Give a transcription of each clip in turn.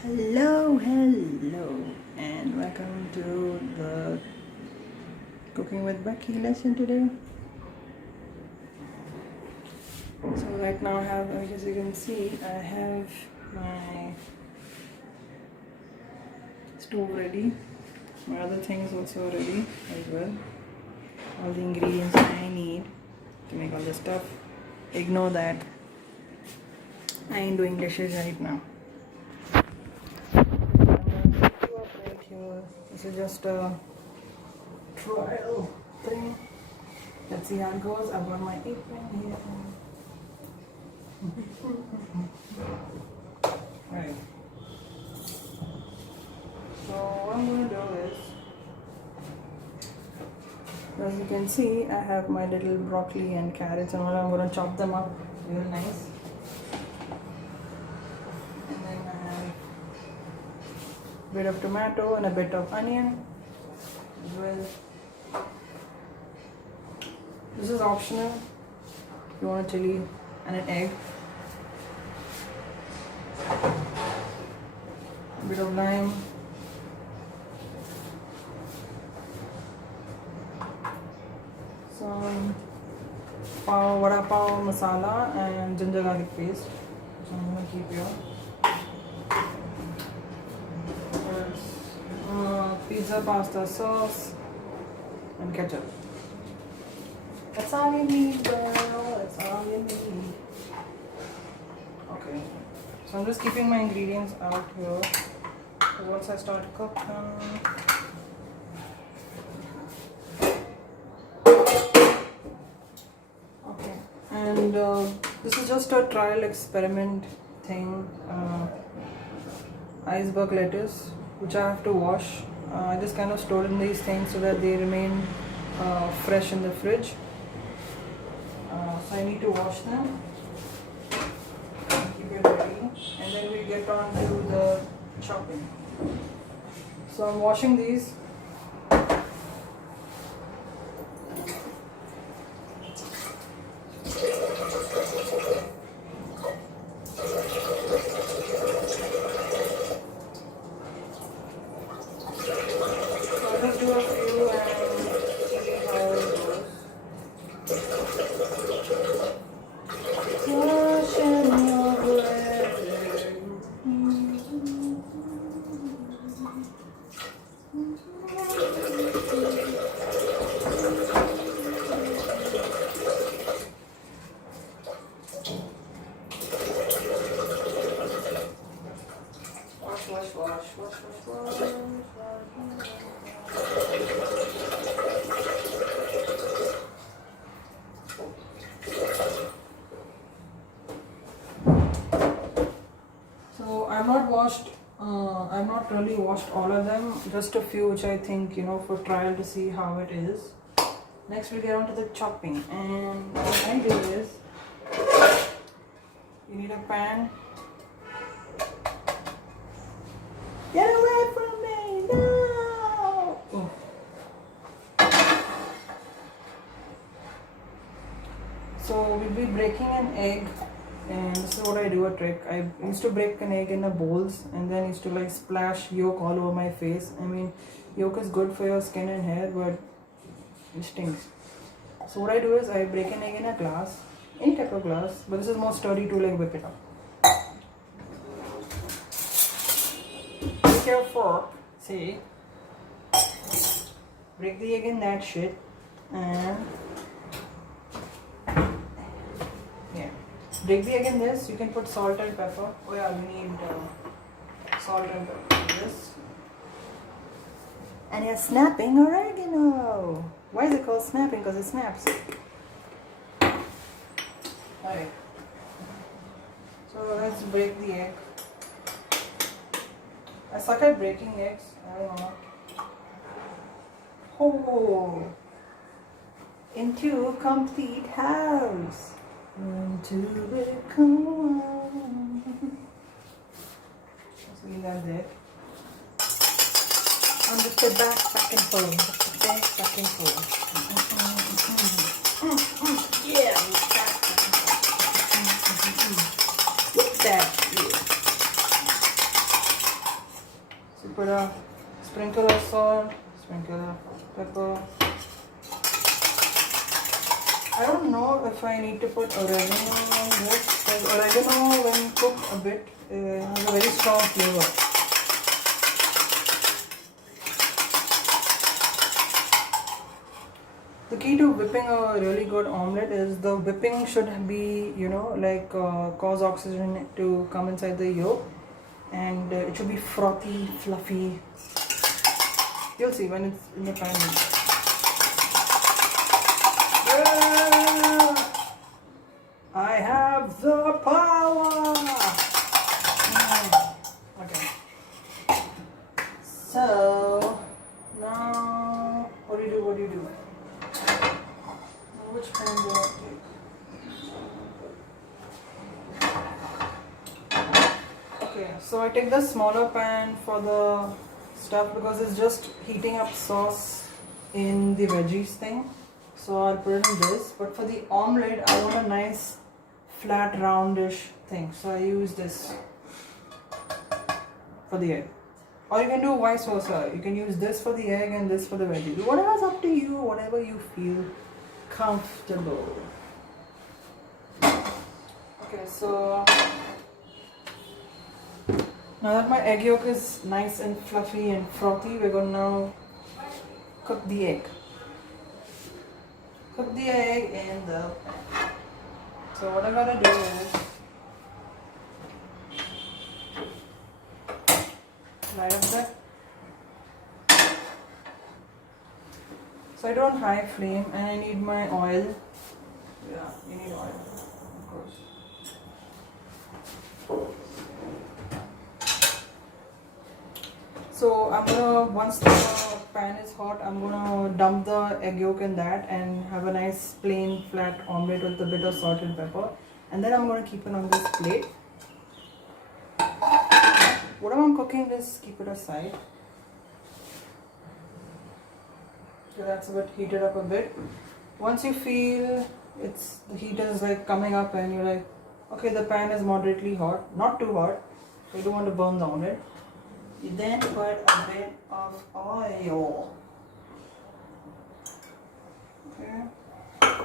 Hello, and welcome to the Cooking with Becky lesson today. So right now I have, as you can see, I have my stove ready. My other things also ready as well. All the ingredients I need to make all this stuff. Ignore that. I ain't doing dishes right now. Right here. This is just a trial thing. Let's see how it goes. I've got my apron here. Right. So what I'm going to do is, as you can see, I have my little broccoli and carrots and all. I'm going to chop them up real nice. And then I have a bit of tomato and a bit of onion as well. This is optional. If you want a chili and an egg. A bit of lime. Some vada pav masala and ginger garlic paste. So I'm going to keep here. Pizza pasta sauce and ketchup. That's all you need, girl. That's all you need. Okay. So I'm just keeping my ingredients out here. So once I start cooking. Okay. And this is just a trial experiment thing. Iceberg lettuce, which I have to wash. I just kind of store in these things so that they remain fresh in the fridge. So I need to wash them. Keep it ready. And then we get on to the chopping. So I'm washing these. So I've not really washed all of them, just a few which I think, for trial to see how it is. Next we get on to the chopping, and what I do is, you need a pan. Get away from me! No! Oh. So we'll be breaking an egg, and this is what I do, a trick. I used to break an egg in a bowls and then used to splash yolk all over my face. I mean, yolk is good for your skin and hair, but it stings. So what I do is I break an egg in a glass, any type of glass, but this is more sturdy to whip it up. Take your fork, see, break the egg in that shit, and yeah, break the egg in this. You can put salt and pepper. Oh yeah, we need salt and pepper in this. And you're snapping oregano. Why is it called snapping? Because it snaps. Alright. So let's break the egg. I suck at breaking eggs. I don't know. Oh, into a complete house. Into it, come on. So leave that there. And just the back and forth. Back and forth. Yeah, back. Look at that. Yeah. put a sprinkle of salt, sprinkle of pepper. I don't know if I need to put oregano on this, because oregano when cooked a bit has a very strong flavor. The key to whipping a really good omelette is the whipping should be, like cause oxygen to come inside the yolk, and it should be frothy, fluffy. You'll see when it's in the pan. I have the power! Okay. So, now, what do you do? Which pan do I take? Okay, so I take the smaller pan for the stuff because it's just heating up sauce in the veggies thing. So I'll put it in this. But for the omelette, I want a nice flat roundish thing. So I use this for the egg. Or you can do vice versa. You can use this for the egg and this for the veggies. Whatever's up to you, whatever you feel comfortable. Okay, so now that my egg yolk is nice and fluffy and frothy, we're going to now cook the egg. Cook the egg in the pan. So what I gotta do is light up that. So I do on high flame, and I need my oil. Yeah, you need oil, of course. So I'm gonna, once the pan is hot, I'm gonna dump the egg yolk in that and have a nice plain flat omelette with a bit of salt and pepper. And then I'm gonna keep it on this plate. Whatever I'm cooking, just keep it aside. So that's a bit heated up a bit. Once you feel the heat is like coming up and you're like, okay, the pan is moderately hot, not too hot, so you don't want to burn the omelette. You then put a bit of oil. Okay. I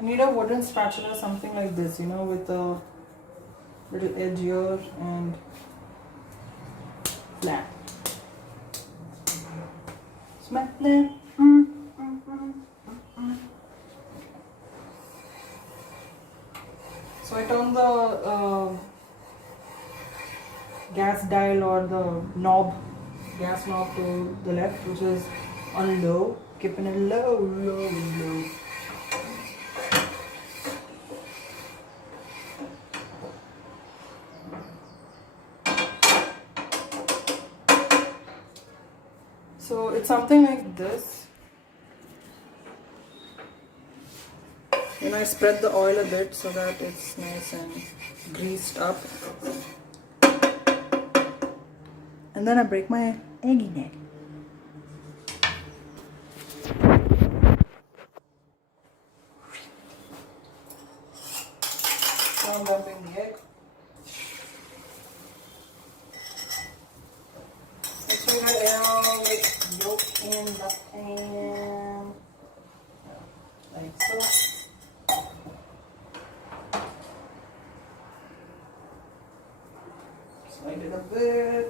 need a wooden spatula, something like this, with a little edge here and flat. Smell it. So I turn the gas dial or the gas knob to the left, which is on low, keeping it low. So it's something like this. I spread the oil a bit so that it's nice and greased up. And then I break my egg in it. So I'm dumping the egg. Make sure that with yolk in the pan. Like so. Slide it a bit.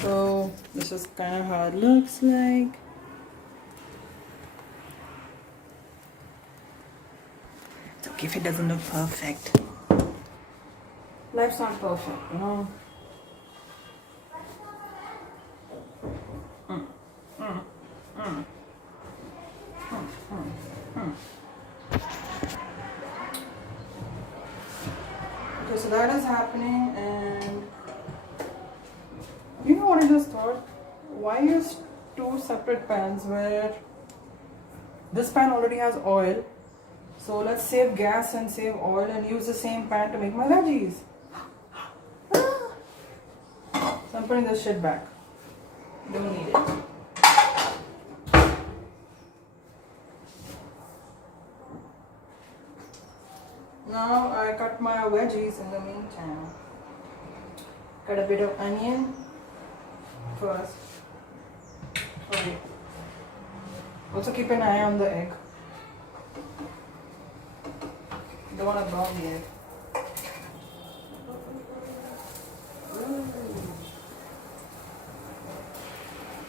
So this is kind of how it looks like. It's okay if it doesn't look perfect. Life's not perfect, Okay, so that is happening, and you know what I just thought? Why use two separate pans where this pan already has oil? So let's save gas and save oil and use the same pan to make my veggies. So I'm putting this shit back. Don't need it. Now I cut my veggies in the meantime. Cut a bit of onion first. Okay. Also keep an eye on the egg. Don't want to burn the egg.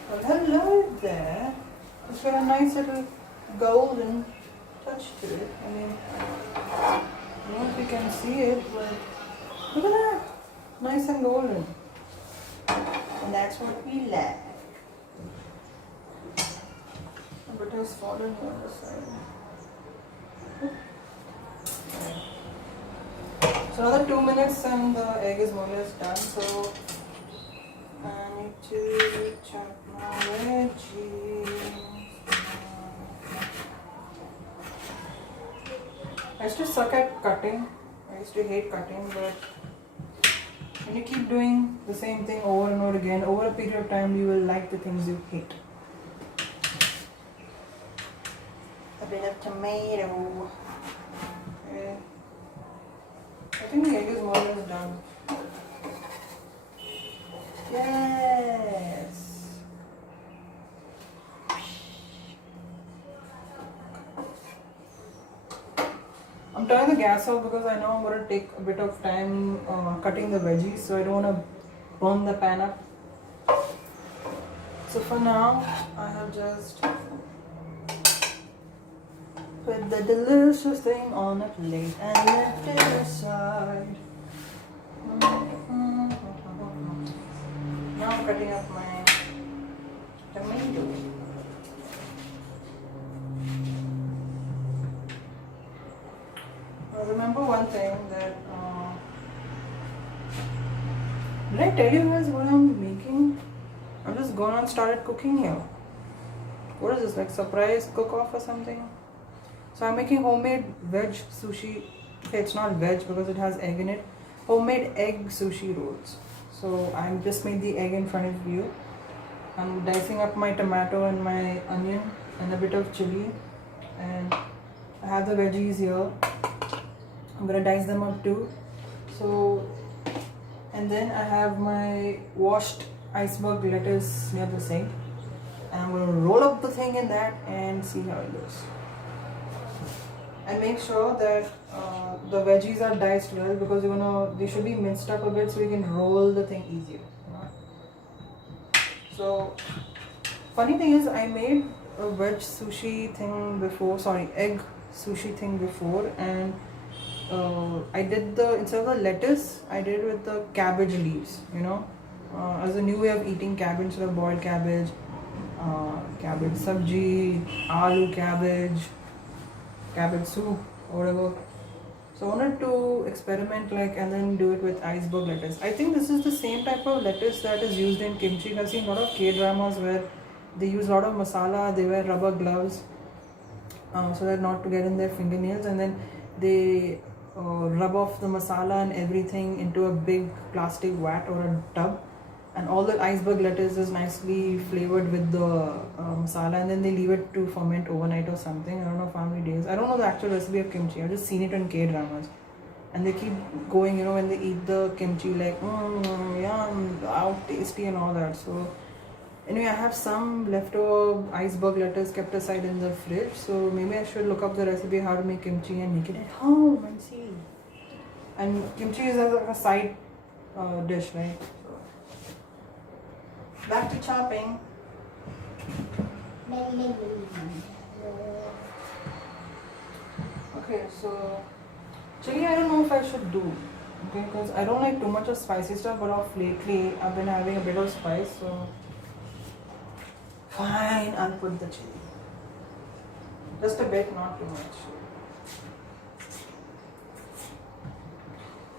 Well, hello there. It's got a nice little golden touch to it. I mean, I don't know if you can see it, but look at that. Nice and golden. And that's what we like. But it's fallen on the side. So another 2 minutes and the egg is more or less done. So I need to chop my veggies. I used to suck at cutting. I used to hate cutting, but when you keep doing the same thing over and over again, over a period of time, you will like the things you hate. A bit of tomato. Okay. I think the egg is more or less done. Yes. I'm turning the gas off because I know I'm going to take a bit of time cutting the veggies, so I don't want to burn the pan up. So for now, I have just put the delicious thing on a plate and left it aside. Now I'm cutting up my tomato. Now remember one thing that did I tell you guys what I'm making? I'm just gone and started cooking here. What is this, like surprise cook-off or something? So I'm making homemade veg sushi. Okay, it's not veg because it has egg in it. Homemade egg sushi rolls. So I just made the egg in front of you. I'm dicing up my tomato and my onion and a bit of chili. And I have the veggies here. I'm gonna dice them up too. So, and then I have my washed iceberg lettuce near the sink. And I'm gonna roll up the thing in that and see how it looks. And make sure that the veggies are diced well because they should be minced up a bit so you can roll the thing easier. You know? So, funny thing is, I made a veg sushi thing before. Sorry, egg sushi thing before, and I did instead of the lettuce, I did it with the cabbage leaves. You know, as a new way of eating cabbage instead of boiled cabbage, cabbage sabji, aloo cabbage. Cabbage soup or whatever. So I wanted to experiment and then do it with iceberg lettuce. I think this is the same type of lettuce that is used in kimchi. I've seen a lot of K-dramas where they use a lot of masala, they wear rubber gloves so that not to get in their fingernails, and then they rub off the masala and everything into a big plastic vat or a tub, and all the iceberg lettuce is nicely flavored with the masala, and then they leave it to ferment overnight or something. I don't know how many days. I don't know the actual recipe of kimchi. I've just seen it in K-dramas. And they keep going, when they eat the kimchi, yum, how tasty and all that. So anyway, I have some leftover iceberg lettuce kept aside in the fridge. So maybe I should look up the recipe how to make kimchi and make it at home and see. And kimchi is like a side dish, right? Back to chopping. Okay, so chili I don't know if I should do, okay, because I don't like too much of spicy stuff, but of lately I've been having a bit of spice, so fine, I'll put the chili. Just a bit, not too much.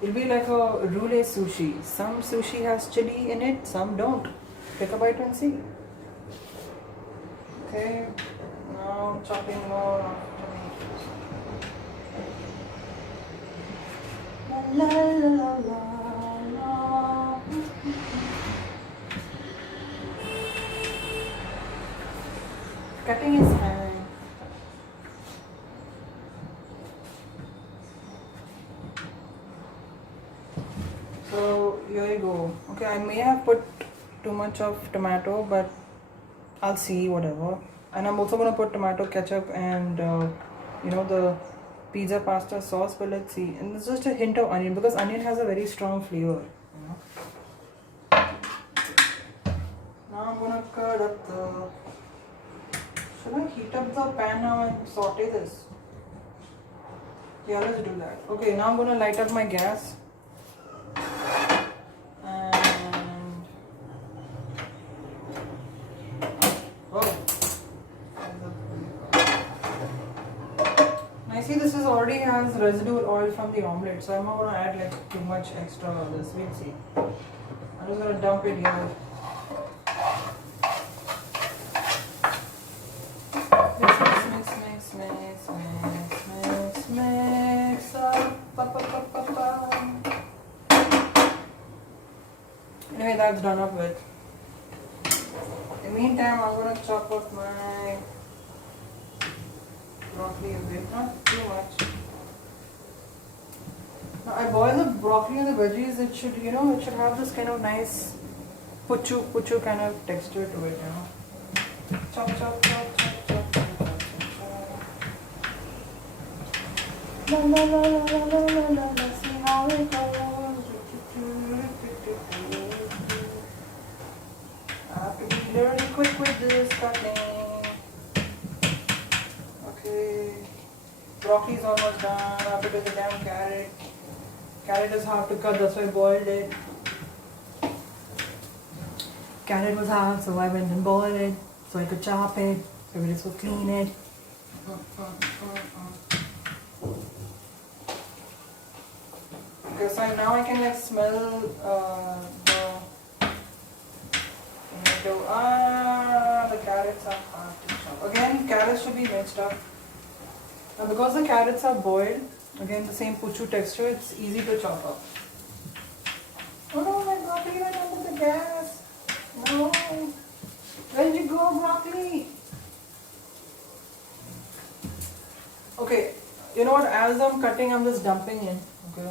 It'll be like a roulette sushi. Some sushi has chili in it, some don't. Take a bite and see. Okay, now chopping more of tomatoes. La la la la la. Cutting is fine. So here you go. Okay, I may have put too much of tomato, but I'll see, whatever. And I'm also gonna put tomato ketchup and the pizza pasta sauce, but let's see. And it's just a hint of onion because onion has a very strong flavor. Now I'm gonna cut up the. Should I heat up the pan now and saute this? Yeah, let's do that. Okay, now I'm gonna light up my gas. And oh, now you see this is already has residual oil from the omelette, so I'm not gonna add like too much extra of this. We'll see. I'm just gonna dump it here. Mix up. Anyway, that's done up with. In the meantime, I'm gonna chop up my broccoli a bit, not too much. Now I boil the broccoli and the veggies. It should, it should have this kind of nice puchu kind of texture to it, Chop, chop, chop, chop, chop, chop, chop, chop. La la la la la la la la. Let's see how it goes. I have to be very quick with this cutting. Okay. Broccoli is almost done. I have to do the damn carrot. Carrot is hard to cut, that's why I boiled it. Carrot was hard, so I went and boiled it, so I could chop it, so I could clean it. Okay, so now I can like smell the tomato. The carrots are hard to chop. Again, carrots should be mixed up. Now because the carrots are boiled, again the same puchu texture, it's easy to chop up. Oh no, my broccoli went under the gas. No. Where did you go, broccoli? Okay, you know what, as I'm cutting, I'm just dumping in. Okay.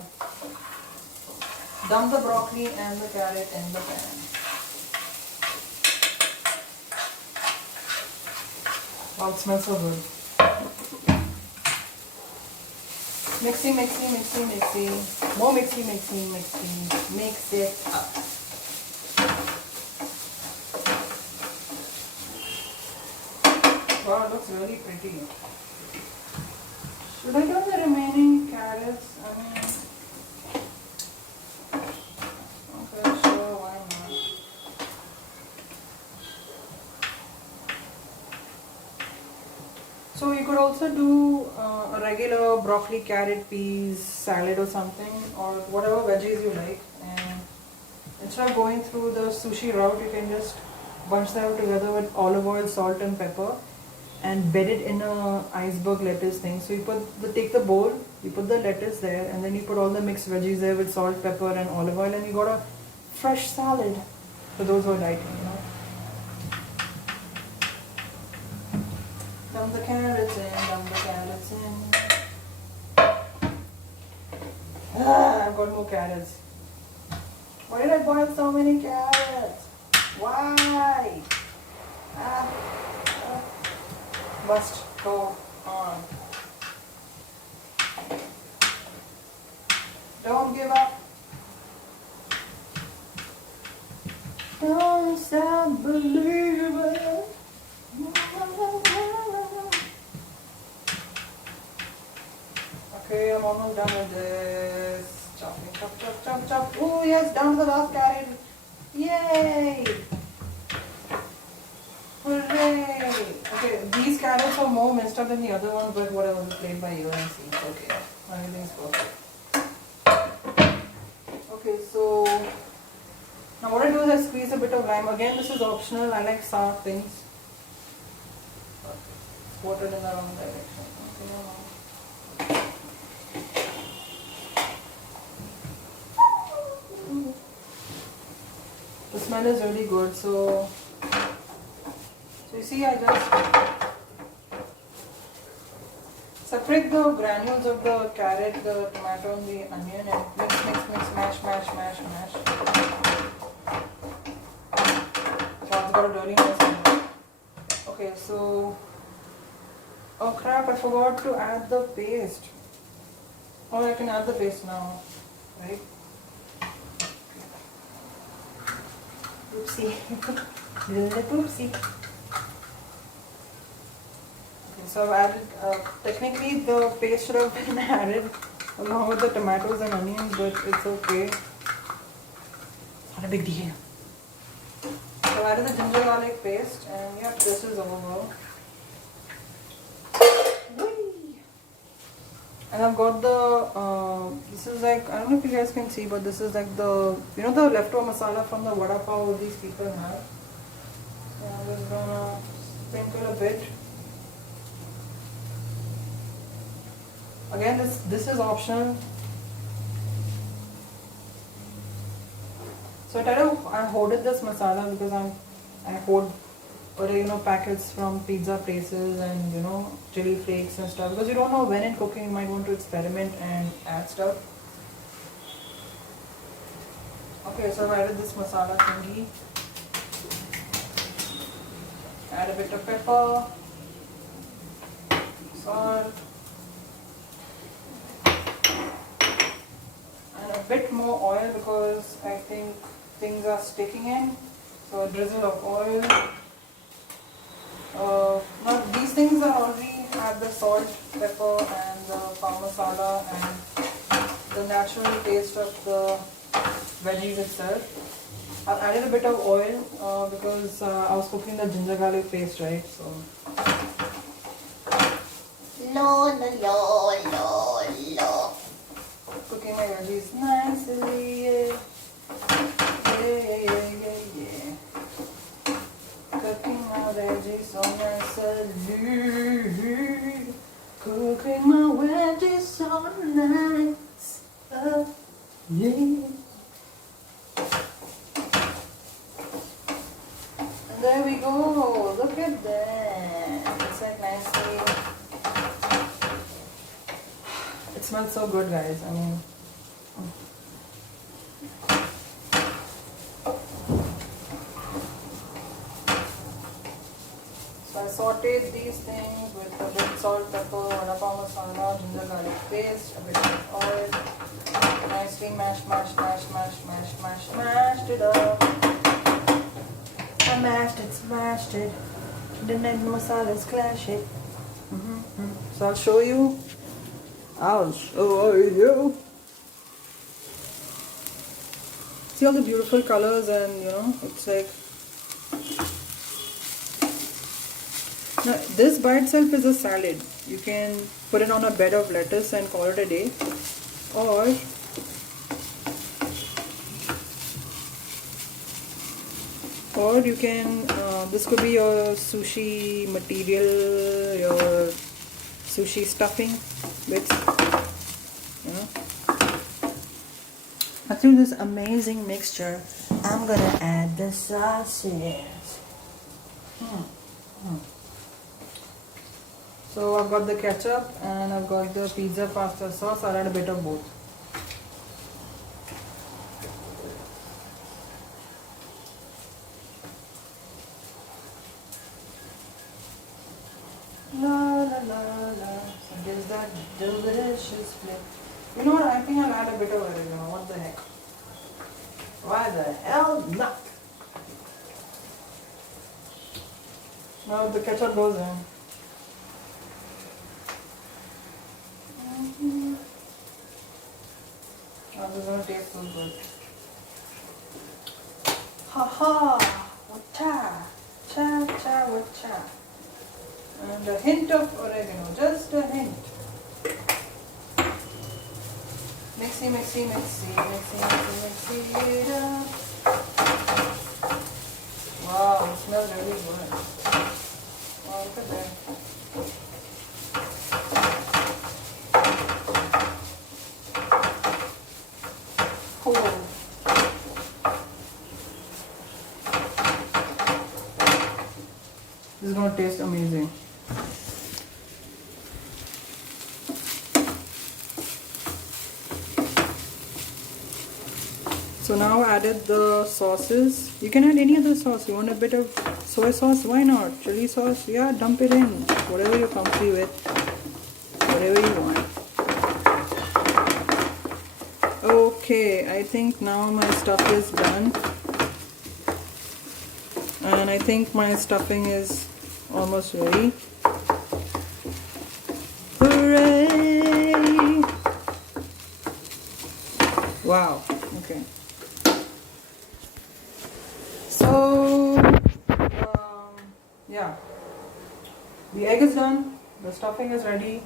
Dump the broccoli and the carrot in the pan. Wow, it smells so good. Mixy, mixy, mixy, mixy. More mixy, mixy, mixy. Mix it up. Wow, it looks really pretty. Should I do the remaining carrots? Okay, sure, why not? So you could also do a regular broccoli, carrot, peas, salad or something, or whatever veggies you like. And instead of going through the sushi route, you can just bunch them together with olive oil, salt and pepper and bed it in a iceberg lettuce thing. So you take the bowl, you put the lettuce there, and then you put all the mixed veggies there with salt, pepper and olive oil, and you got a fresh salad for those who are dieting, Dump the carrots in, dump the carrots in. I've got more carrots. Why did I boil so many carrots? Why? Must go on. Don't give up. Don't stop believing. Okay, I'm almost done with this. Chopping, chop, chop, chop, chop. Oh yes, down to the last carrot. Yay! Hooray! Okay, these carrots are more messed up than the other ones, but whatever, played by you and see. Okay, everything's perfect. Okay, so now what I do is I squeeze a bit of lime. Again, this is optional. I like sour things. Squirted in the wrong direction. Okay, the smell is really good, so you see, I just prick the granules of the carrot, the tomato, and the onion, and mix, mash. So it's got a dirty nice smell. Okay, so oh crap! I forgot to add the paste. Oh, I can add the paste now, right? Oopsie, little oopsie. So I've added, technically the paste should have been added along with the tomatoes and onions, but it's okay. Not a big deal. So I've added the ginger garlic paste, and yeah, this is over. Whee! And I've got the, this is like, I don't know if you guys can see, but this is like the, you know the leftover masala from the vada pav these people have. So I'm just gonna sprinkle a bit. Again, this is optional. So I hoarded this masala because I hoard oregano packets from pizza places and chili flakes and stuff, because you don't know when in cooking you might want to experiment and add stuff. Okay, so I've added this masala thingy. Add a bit of pepper, salt, and a bit more oil because I think things are sticking in. So a drizzle of oil. Now these things are already at the salt, pepper, and the pav masala and the natural taste of the veggies itself. I've added a bit of oil because I was cooking the ginger garlic paste, right? So. Cooking my veggies nicely, yeah. Cooking my veggies so nicely. Cooking my veggies so nice, yeah. And there we go. Look at that. It's like nicely. It smells so good, guys. I mean, so I sauteed these things with a bit salt, pepper, vada pav masala, ginger garlic paste, a bit of oil. Nicely mashed it up. I smashed it. Then the masalas clash it. So I'll show you. See all the beautiful colors, and it's like. Now this by itself is a salad. You can put it on a bed of lettuce and call it a day, or you can. This could be your sushi material, your sushi stuffing bits. Through this amazing mixture, I'm gonna add the sauces. So I've got the ketchup and I've got the pizza pasta sauce. I'll add a bit of both. La la la la. So there's that delicious flavor. You know what? I think I'll add a bit of oregano. What the heck? Why the hell not? Now the ketchup goes in. Oh, this is gonna taste so good. Ha ha! Wacha! Cha cha wacha! And a hint of oregano, just a hint. Mixy it up. Wow, it smells really good. Wow, look at that. Cool. This is going to taste amazing. So now added the sauces. You can add any other sauce. You want a bit of soy sauce? Why not? Chili sauce? Yeah, dump it in. Whatever you're comfy with. Whatever you want. Okay, I think now my stuff is done. And I think my stuffing is almost ready. Hooray! Wow, okay. So, yeah. The egg is done. The stuffing is ready.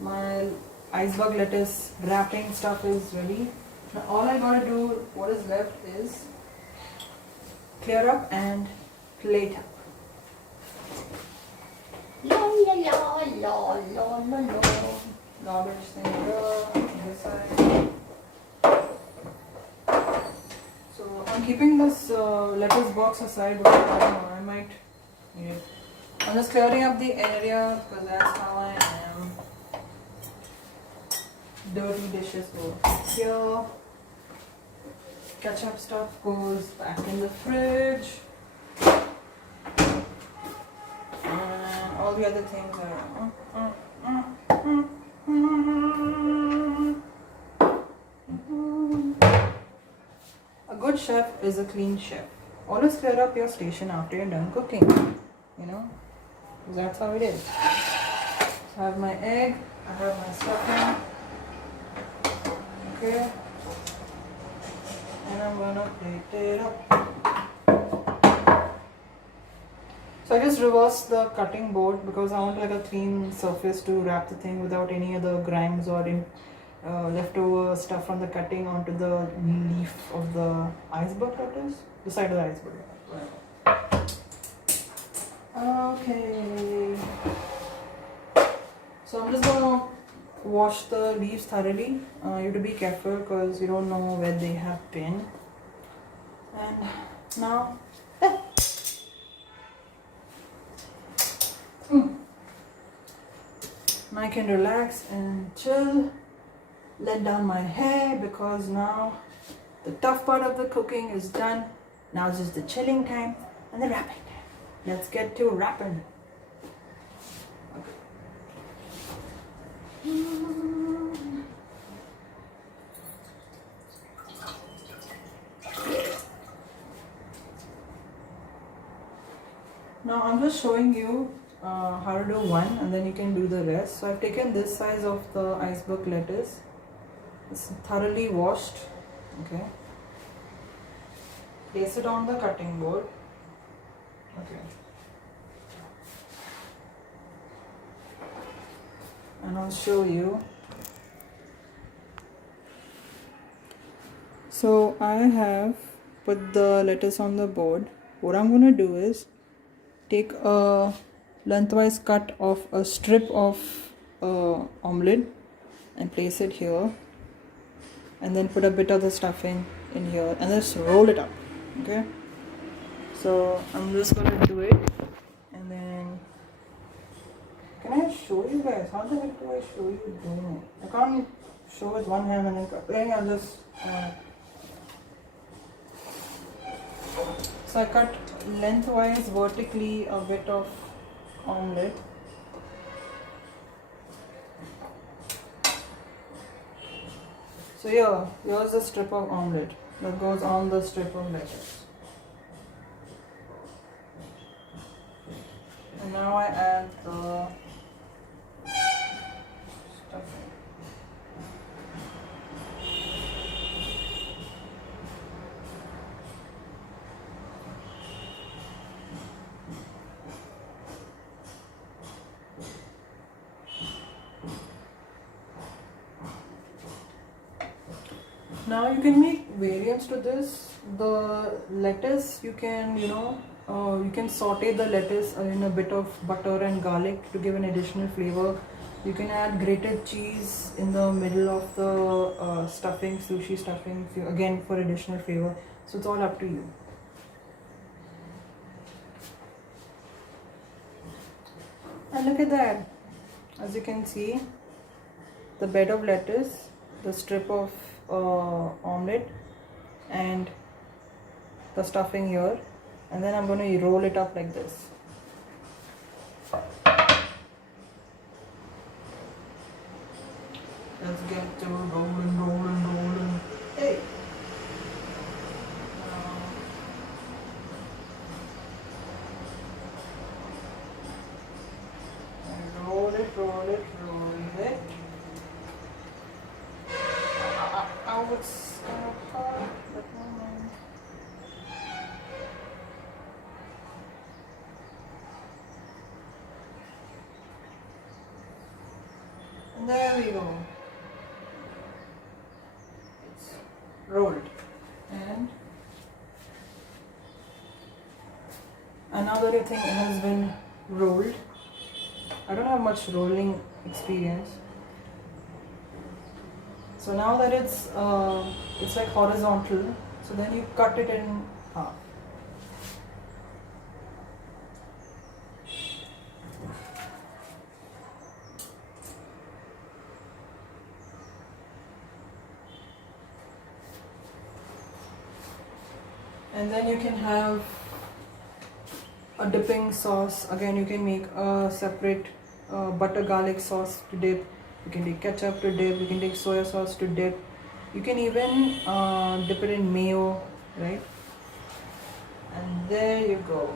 My iceberg lettuce wrapping stuff is ready. Now all I gotta do, what is left is clear up and plate up. La la la la la la la. Garbage thing here, this side. So I'm keeping this lettuce box aside because I don't know, I might need it. I'm just clearing up the area because that's how I am. Dirty dishes go here. Ketchup stuff goes back in the fridge. And all the other things are. A good chef is a clean chef. Always clear up your station after you're done cooking. You know? Because that's how it is. So I have my egg, I have my stuffing. Okay. And I'm gonna plate it up. So I just reversed the cutting board because I want like a clean surface to wrap the thing without any other grimes or leftover stuff from the cutting onto the leaf of the iceberg lettuce, the side of the iceberg. Okay. So I'm just gonna wash the leaves thoroughly. You have to be careful because you don't know where they have been. And now I can relax and chill, let down my hair because now the tough part of the cooking is done. Now it's just the chilling time and the wrapping time. Let's get to wrapping. Now I'm just showing you how to do one and then you can do the rest. So I've taken this size of the iceberg lettuce. It's thoroughly washed. Okay. Place it on the cutting board. Okay. And I'll show you. So I have put the lettuce on the board. What I'm going to do is take a lengthwise cut of a strip of omelette and place it here, and then put a bit of the stuffing in here and just roll it up. Okay, so I'm just gonna do it, and then can I show you guys how the heck do I show you doing it? I can't show with one hand and then cut. I'll just so I cut lengthwise vertically a bit of omelette. So here's the strip of omelette that goes on the strip of lettuce. And now I add the stuffing. Now you can make variants to this. The lettuce you can, you can saute the lettuce in a bit of butter and garlic to give an additional flavor. You can add grated cheese in the middle of the stuffing, sushi stuffing, again for additional flavor. So it's all up to you. And look at that. As you can see, the bed of lettuce, the strip of omelette, and the stuffing here, and then I'm going to roll it up like this. Let's get to rolling. Hey! Roll it. Ow, it's kind of hard, but no mind. And there we go. It's rolled. And another thing has been rolled. I don't have much rolling experience. So now that it's like horizontal, so then you cut it in half. And then you can have a dipping sauce. Again, you can make a separate butter garlic sauce to dip. You can take ketchup to dip. You can take soya sauce to dip. You can even dip it in mayo, right? And there you go.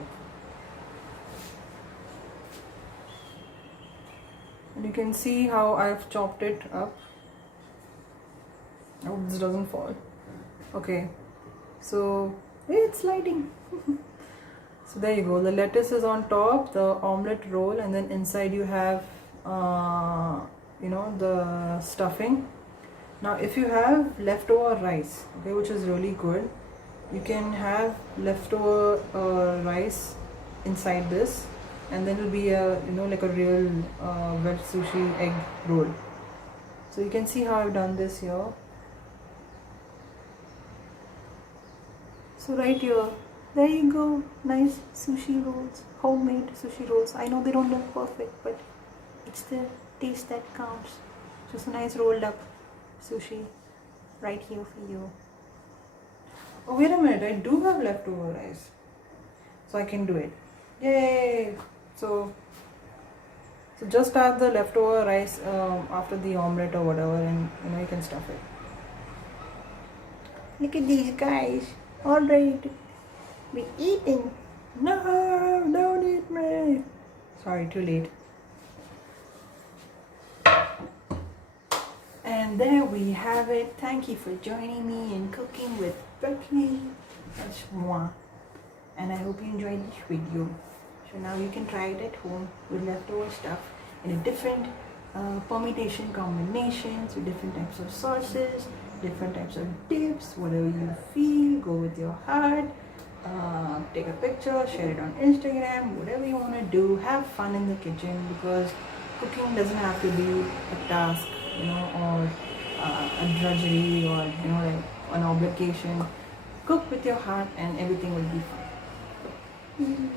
And you can see how I've chopped it up. Oh, this doesn't fall. Okay, so it's sliding. So there you go. The lettuce is on top, the omelette roll, and then inside you have the stuffing. Now if you have leftover rice, okay, which is really good, you can have leftover rice inside this, and then it'll be a like a real veg sushi egg roll. So you can see how I've done this here. So right here, there you go, nice sushi rolls, homemade sushi rolls. I know they don't look perfect, but it's the taste that counts. Just a nice rolled up sushi right here for you. Oh wait a minute, I do have leftover rice, so I can do it. Yay! So just add the leftover rice after the omelette or whatever, and you can stuff it. Look at these guys. Alright, we eating. No, don't eat me. Sorry, too late. And there we have it. Thank you for joining me in cooking with Becky. That's moi. And I hope you enjoyed this video. So now you can try it at home with leftover stuff in a different permutation combinations with different types of sauces, different types of dips, whatever you feel. Go with your heart. Take a picture, share it on Instagram, whatever you want to do. Have fun in the kitchen, because cooking doesn't have to be a task, or a drudgery, or like an obligation. Cook with your heart and everything will be fine.